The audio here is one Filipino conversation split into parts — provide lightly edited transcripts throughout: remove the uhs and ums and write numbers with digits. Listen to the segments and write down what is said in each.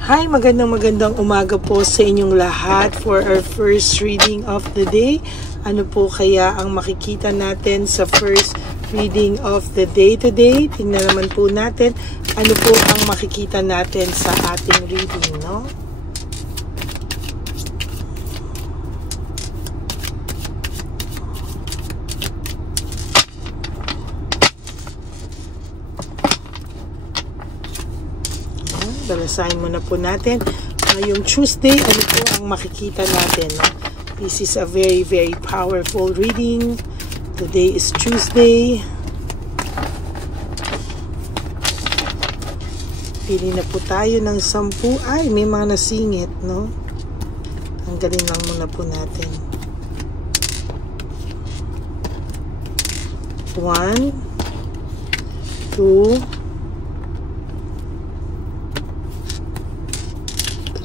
Hi, magandang umaga po sa inyong lahat for our first reading of the day. Ano po kaya ang makikita natin sa first reading of the day today? Tingnan naman po natin ano po ang makikita natin sa ating reading, no? Balasahin muna po natin. Ngayong Tuesday, ano po ang makikita natin? No? This is a very powerful reading. Today is Tuesday. Pili na po tayo ng 10. Ay, may mga nasingit, no? Tanggalin lang muna po natin. 1, 2,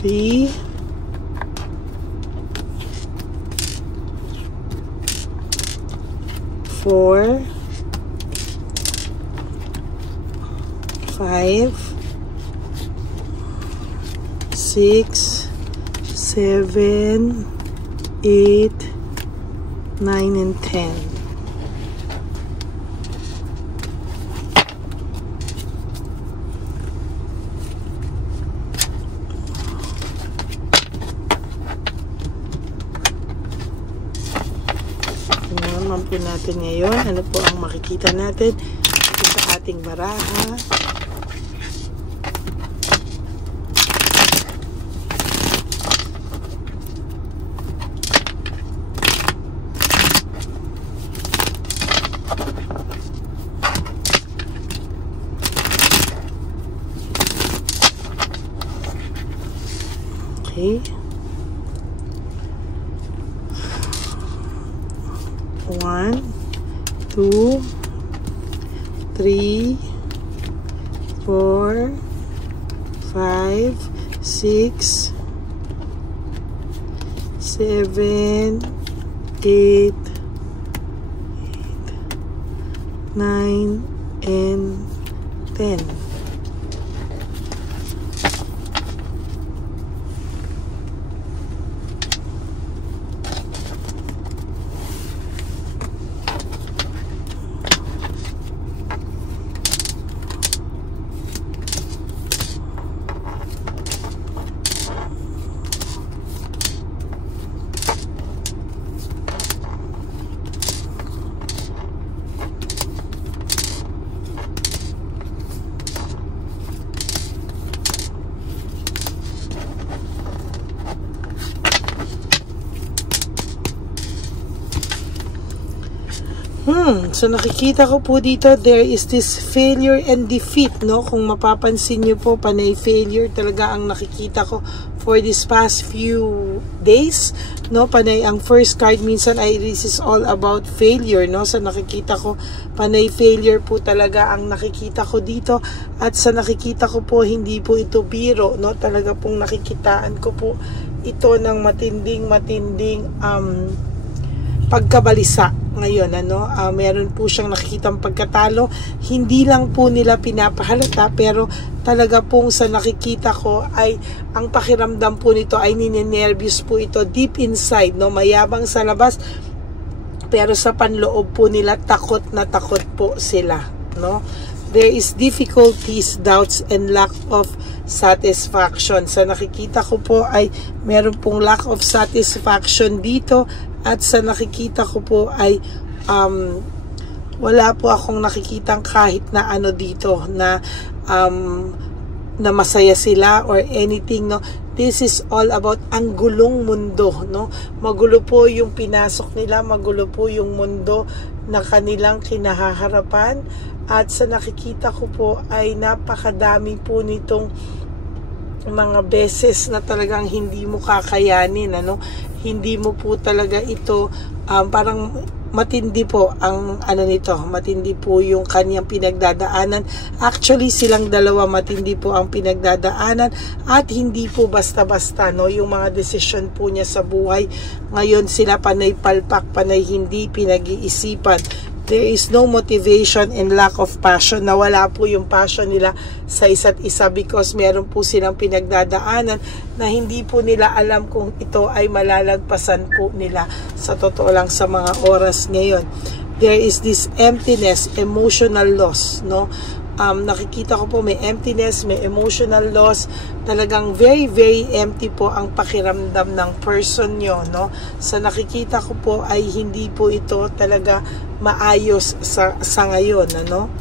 3, 4, 5, 6, 7, 8, 9, and 10. Tingnan po natin ngayon ano po ang makikita natin sa ating baraha. Okay. 1, 2, 3, 4, 5, 6, 7, 8, 9, and 10. So nakikita ko po dito, there is this failure and defeat, no? Kung mapapansin nyo po, panay failure talaga ang nakikita ko for this past few days, no? Panay ang first card minsan ay this is all about failure, no? Sa nakikita ko, panay failure po talaga ang nakikita ko dito, at sa nakikita ko po, hindi po ito biro, no? Talaga pong nakikitaan ko po ito ng matinding pagkabalisa. Ngayon, meron po siyang nakikitang pagkatalo. Hindi lang po nila pinapahalata, pero talaga pong sa nakikita ko ay ang pakiramdam po nito ay ninenervyos po ito deep inside, no? Mayabang sa labas, pero sa panloob po nila takot na takot po sila, no? There is difficulties, doubts, and lack of satisfaction. Sa nakikita ko po ay meron pong lack of satisfaction dito, at sa nakikita ko po ay wala po akong nakikitang kahit na ano dito na na masaya sila or anything, no? This is all about ang gulong mundo, no? Magulo po yung pinasok nila, magulo po yung mundo na kanilang kinahaharapan, at sa nakikita ko po ay napakadami po nitong mga beses na talagang hindi mo kakayanin, ano? Hindi mo po talaga ito, parang matindi po ang nito, matindi po yung kanyang pinagdadaanan. Actually, silang dalawa matindi po ang pinagdadaanan, at hindi po basta-basta, no, yung mga desisyon po niya sa buhay. Ngayon sila panay palpak, panay hindi pinag-iisipan. There is no motivation and lack of passion. Nawala po yung passion nila sa isa't isa because meron po silang pinagdadaanan na hindi po nila alam kung ito ay malalagpasan po nila sa totoo lang sa mga oras ngayon. There is this emptiness, emotional loss, no? Nakikita ko po may emptiness, may emotional loss. Talagang very, very empty po ang pakiramdam ng person nyo, no? Sa nakikita ko po ay hindi po ito talaga maayos sa ngayon, ano?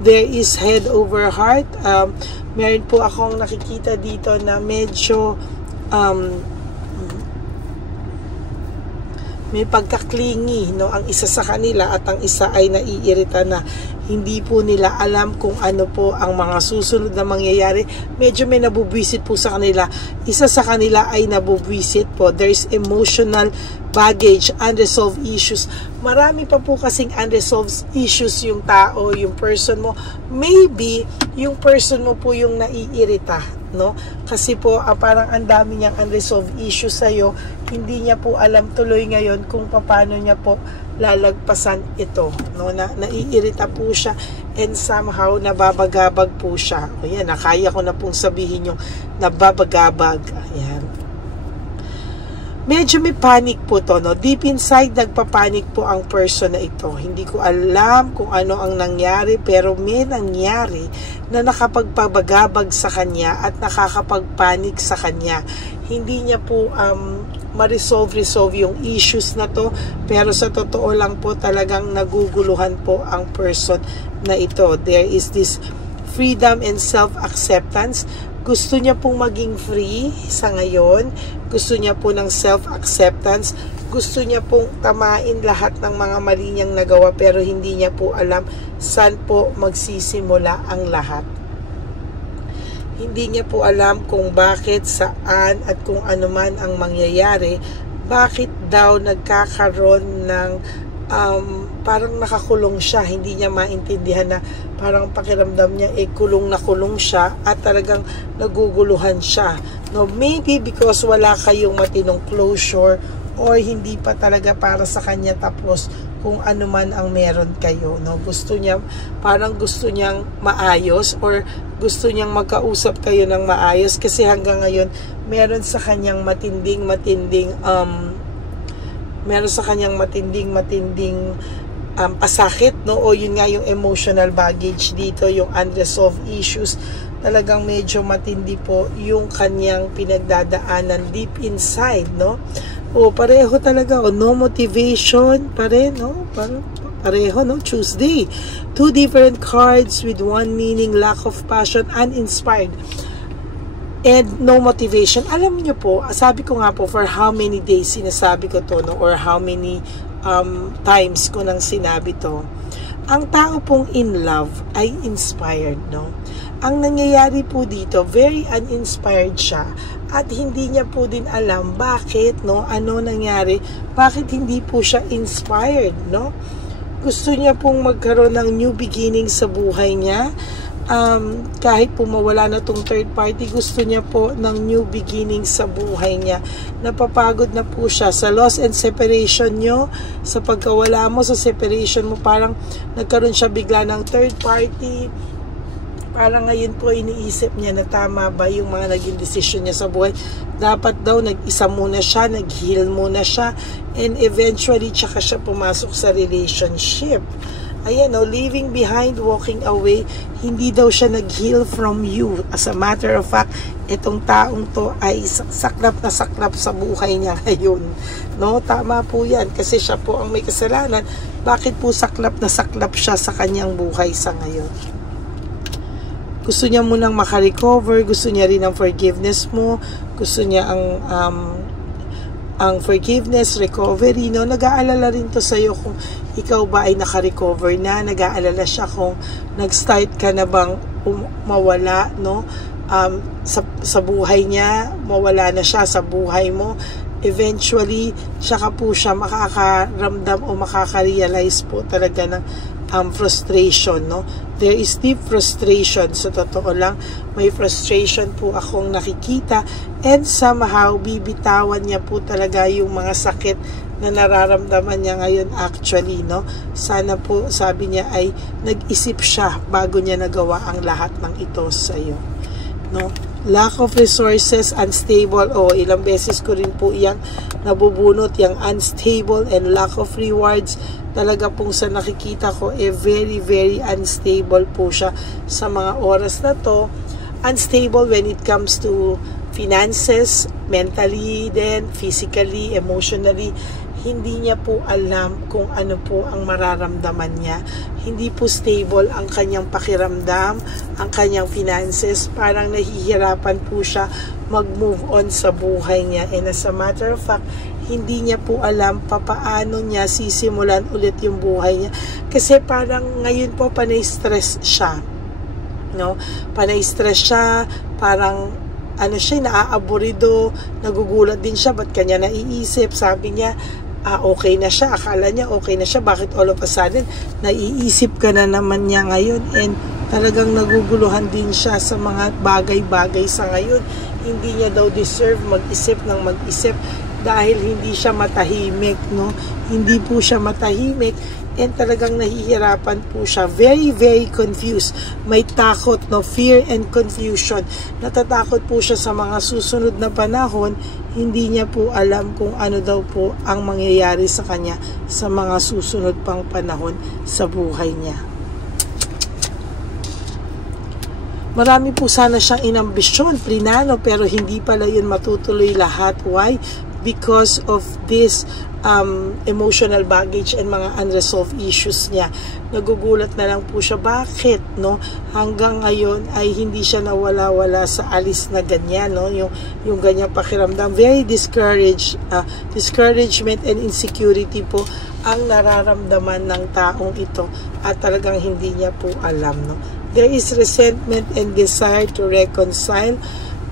There is head over heart. Meron po akong nakikita dito na medyo may pagkaklingi, no, ang isa sa kanila at ang isa ay naiirita na. Hindi po nila alam kung ano po ang mga susunod na mangyayari. Medyo may nabubwisit po sa kanila. Isa sa kanila ay nabubwisit po. There's emotional baggage, unresolved issues. Marami pa po kasing unresolved issues yung tao, yung person mo. Maybe yung person mo po yung naiirita, no? Kasi po parang ang dami niyang unresolved issues sa'yo. Hindi niya po alam tuloy ngayon kung paano niya po lalagpasan ito, no? Naiirita po siya and somehow nababagabag po siya. Ayan, nakaya ko na pong sabihin yung nababagabag. Ayan. Medyo may panic po to, no? Deep inside, nagpapanik po ang person na ito. Hindi ko alam kung ano ang nangyari, pero may nangyari na nakapagpabagabag sa kanya at nakakapagpanik sa kanya. Hindi niya po ma-resolve yung issues na to, pero sa totoo lang po talagang naguguluhan po ang person na ito. There is this freedom and self-acceptance. Gusto niya pong maging free sa ngayon. Gusto niya po ng self-acceptance. Gusto niya pong tamain lahat ng mga mali niyang nagawa, pero hindi niya po alam saan po magsisimula ang lahat. Hindi niya po alam kung bakit, saan, at kung ano man ang mangyayari. Bakit daw nagkakaroon ng parang nakakulong siya. Hindi niya maintindihan na parang pakiramdam niya kulong na kulong siya at talagang naguguluhan siya. No, maybe because wala kayong matinong closure or hindi pa talaga para sa kanya tapos kung ano man ang meron kayo, no? Gusto niya, parang gusto niyang maayos or gusto niyang magkausap kayo ng maayos kasi hanggang ngayon meron sa kanyang matinding pasakit, no? O yun nga yung emotional baggage dito, yung unresolved issues. Talagang medyo matindi po yung kanyang pinagdadaanan deep inside, no? O pareho talaga, o no motivation pa rin, no? Pareho, no? Tuesday. Two different cards with one meaning, lack of passion, uninspired, and no motivation. Alam niyo po, sabi ko nga po, for how many days sinasabi ko to, no? Or how many times ko nang sinabi to. Ang tao pong in love ay inspired, no? Ang nangyayari po dito, very uninspired siya at hindi niya po din alam bakit, no? Ano nangyari? Bakit hindi po siya inspired, no? Gusto niya pong magkaroon ng new beginning sa buhay niya. Kahit po mawala na tong third party, gusto niya po ng new beginning sa buhay niya. Napapagod na po siya sa loss and separation nyo, sa pagkawala mo, sa separation mo, parang nagkaroon siya bigla ng third party. Parang ngayon po iniisip niya na tama ba yung mga naging decision niya sa buhay. Dapat daw nag-isa muna siya, nag-heal muna siya, and eventually tsaka siya pumasok sa relationship. Ayan, no, leaving behind, walking away, hindi daw siya nag-heal from you. As a matter of fact, itong taong to ay saklap na saklap sa buhay niya ngayon. No, tama po yan, kasi siya po ang may kasalanan. Bakit po saklap na saklap siya sa kanyang buhay sa ngayon? Gusto niya munang makarecover, gusto niya rin ang forgiveness mo, gusto niya ang forgiveness, recovery, no? Nag-aalala rin to sa'yo kung ikaw ba ay naka-recover na, nag-aalala siya kung nag-start ka na bang mawala, no? Sa buhay niya, mawala na siya sa buhay mo. Eventually, saka po siya makakaramdam o makaka-realize po talaga ng frustration, no? There is deep frustration. Sa totoo lang, may frustration po akong nakikita, and somehow bibitawan niya po talaga yung mga sakit na nararamdaman niya ngayon actually, no? Sana po, sabi niya, ay nag-isip siya bago niya nagawa ang lahat ng ito sa iyo, no? Lack of resources, unstable. Ilang beses ko rin po yang nabubunot, yung unstable and lack of rewards. Talaga pong sa nakikita ko, very, very unstable po siya sa mga oras na to. Unstable when it comes to finances, mentally, then physically, emotionally. Hindi niya po alam kung ano po ang mararamdaman niya. Hindi po stable ang kanyang pakiramdam, ang kanyang finances. Parang nahihirapan po siya mag-move on sa buhay niya. And as a matter of fact, hindi niya po alam papaano niya sisimulan ulit yung buhay niya. Kasi parang ngayon po panay-stress siya, no? Panay-stress siya, parang naaaburido, nagugulat din siya, ba't kanya naiisip? Sabi niya, okay na siya, akala niya okay na siya, bakit all of a sudden naiisip ka na naman niya ngayon? And talagang naguguluhan din siya sa mga bagay-bagay sa ngayon. Hindi niya daw deserve mag-isip ng mag-isip dahil hindi siya matahimik, no? Hindi po siya matahimik, and talagang nahihirapan po siya. Very, very confused. May takot, no? Fear and confusion. Natatakot po siya sa mga susunod na panahon. Hindi niya po alam kung ano daw po ang mangyayari sa kanya sa mga susunod pang panahon sa buhay niya. Marami po sana siyang inambisyon, plinano, pero hindi pala yun matutuloy lahat. Why? Because of this emotional baggage and mga unresolved issues niya. Nagugulat na lang po siya, bakit, no? Hanggang ngayon ay hindi siya nawala-wala sa alis na ganyan, no? Yung ganyang pakiramdam. Very discouraged, discouragement and insecurity po ang nararamdaman ng taong ito, at talagang hindi niya po alam, no? There is resentment and desire to reconcile.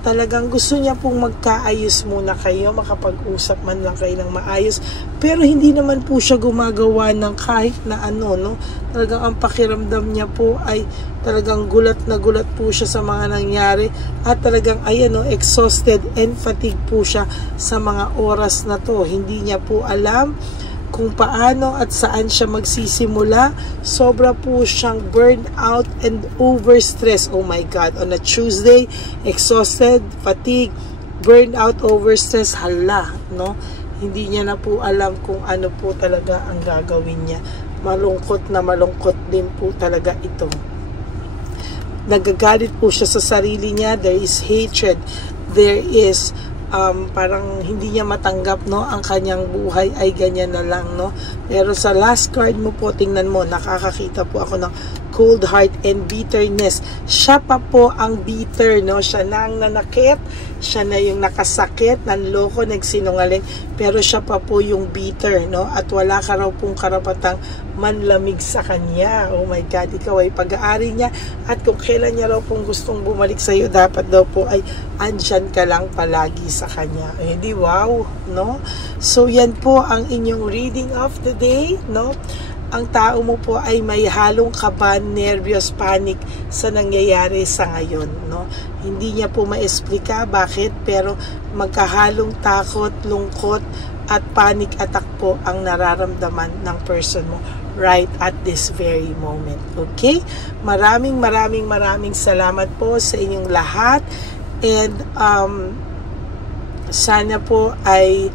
Talagang gusto niya pong magkaayos muna kayo, makapag-usap man lang kayo ng maayos, pero hindi naman po siya gumagawa ng kahit na ano, no? Talagang ang pakiramdam niya po ay talagang gulat na gulat po siya sa mga nangyari, at talagang exhausted and fatigued po siya sa mga oras na to. Hindi niya po alam kung paano at saan siya magsisimula. Sobra po siyang burned out and overstressed. Oh my God, on a Tuesday, exhausted, fatigue, burned out, overstressed, hala, no? Hindi niya na po alam kung ano po talaga ang gagawin niya. Malungkot na malungkot din po talaga ito. Nagagalit po siya sa sarili niya. There is hatred. There is parang hindi niya matanggap, no, ang kanyang buhay ay ganyan na lang, no. Pero sa last card mo po, tingnan mo, nakakakita po ako ng cold heart and bitterness. Siya pa po ang bitter, no. Siya na ang nanakit, siya na yung nakasakit, nanloko, nagsinungaling, pero siya pa po yung bitter, no. At wala ka raw pong karapatang manlamig sa kanya. Oh my God, ikaw ay pag-aari niya, at kung kailan niya raw pong gustong bumalik sa iyo, dapat daw po ay andyan ka lang palagi sa kanya. Eh di wow, no? So yan po ang inyong reading of the day, no? Ang tao mo po ay may halong kaba, nervyos, panic sa nangyayari sa ngayon, no? Hindi niya po maesplika bakit, pero magkahalong takot, lungkot at panic attack po ang nararamdaman ng person mo right at this very moment. Okay? Maraming salamat po sa inyong lahat, and sana po ay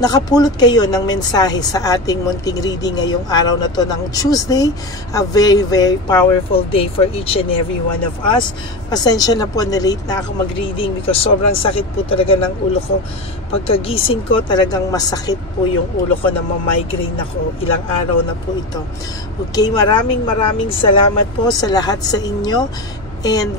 nakapulot kayo ng mensahe sa ating munting reading ngayong araw na to ng Tuesday. A very, very powerful day for each and every one of us. Pasensya na po na late na ako mag-reading because sobrang sakit po talaga ng ulo ko. Pagkagising ko, talagang masakit po yung ulo ko, na ma-migraine ako. Ilang araw na po ito. Okay, maraming salamat po sa lahat sa inyo. And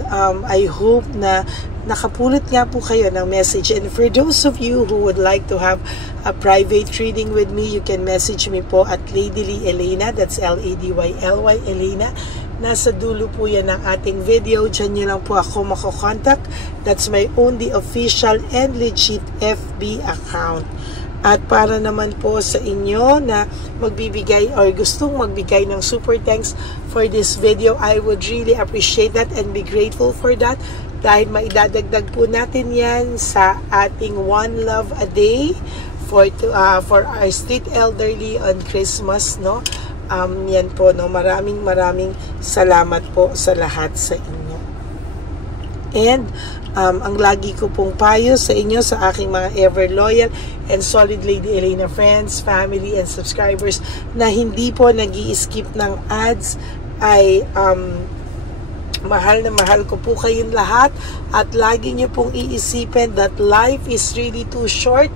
I hope na nakapulot nga po kayo ng message. And for those of you who would like to have a private reading with me, you can message me po at Ladyly Elena. That's L-A-D-Y-L-Y Elena. Nasa dulo po yan ng ating video. Diyan nyo lang po ako makokontak. That's my only official and legit FB account. At para naman po sa inyo na magbibigay or gustong magbigay ng super thanks for this video, I would really appreciate that and be grateful for that. Dahil maidadagdag po natin yan sa ating One Love a Day for our street elderly on Christmas, no? Yan po, no? Maraming salamat po sa lahat sa inyo. And ang lagi ko pong payo sa inyo, sa aking mga ever loyal and solid Lady Elena friends, family and subscribers na hindi po nag-i-skip ng ads, ay mahal na mahal ko po kayong lahat, at lagi nyo pong iisipin that life is really too short.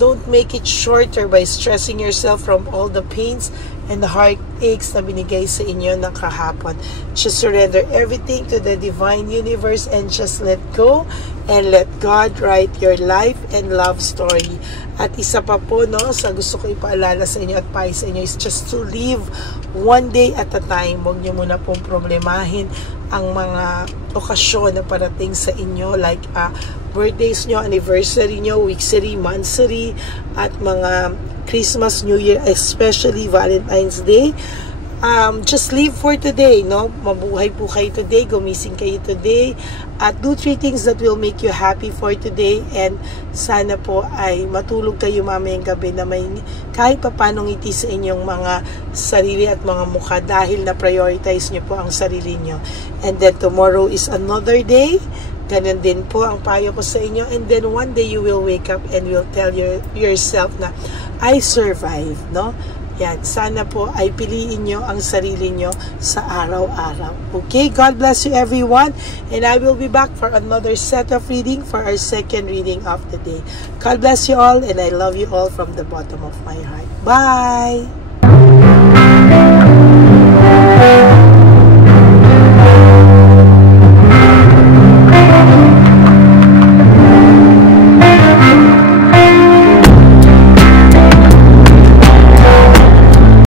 Don't make it shorter by stressing yourself from all the pains and the heartaches na binigay sa inyo ng kahapon. Just surrender everything to the divine universe and just let go and let God write your life and love story. At isa pa po, no, sa gusto ko ipaalala sa inyo at payo sa inyo is just to live one day at a time. Huwag nyo muna pong problemahin ang mga okasyon na parating sa inyo, like birthdays nyo, anniversary nyo, weeksary, monthsary, at mga Christmas, New Year, especially Valentine's Day. Just live for today, no? Mabuhay po kayo today, gumising kayo today, at do 3 things that will make you happy for today. And sana po ay matulog kayo mamayang gabi na may kahit papanong ngiti sa inyong mga sarili at mga mukha, dahil na prioritize nyo po ang sarili nyo. And then tomorrow is another day. Ganun din po ang payo ko sa inyo. And then one day you will wake up and will tell yourself na I survived, no? Yan, sana po ay piliin nyo ang sarili nyo sa araw-araw. Okay, God bless you everyone. And I will be back for another set of reading for our second reading of the day. God bless you all, and I love you all from the bottom of my heart. Bye!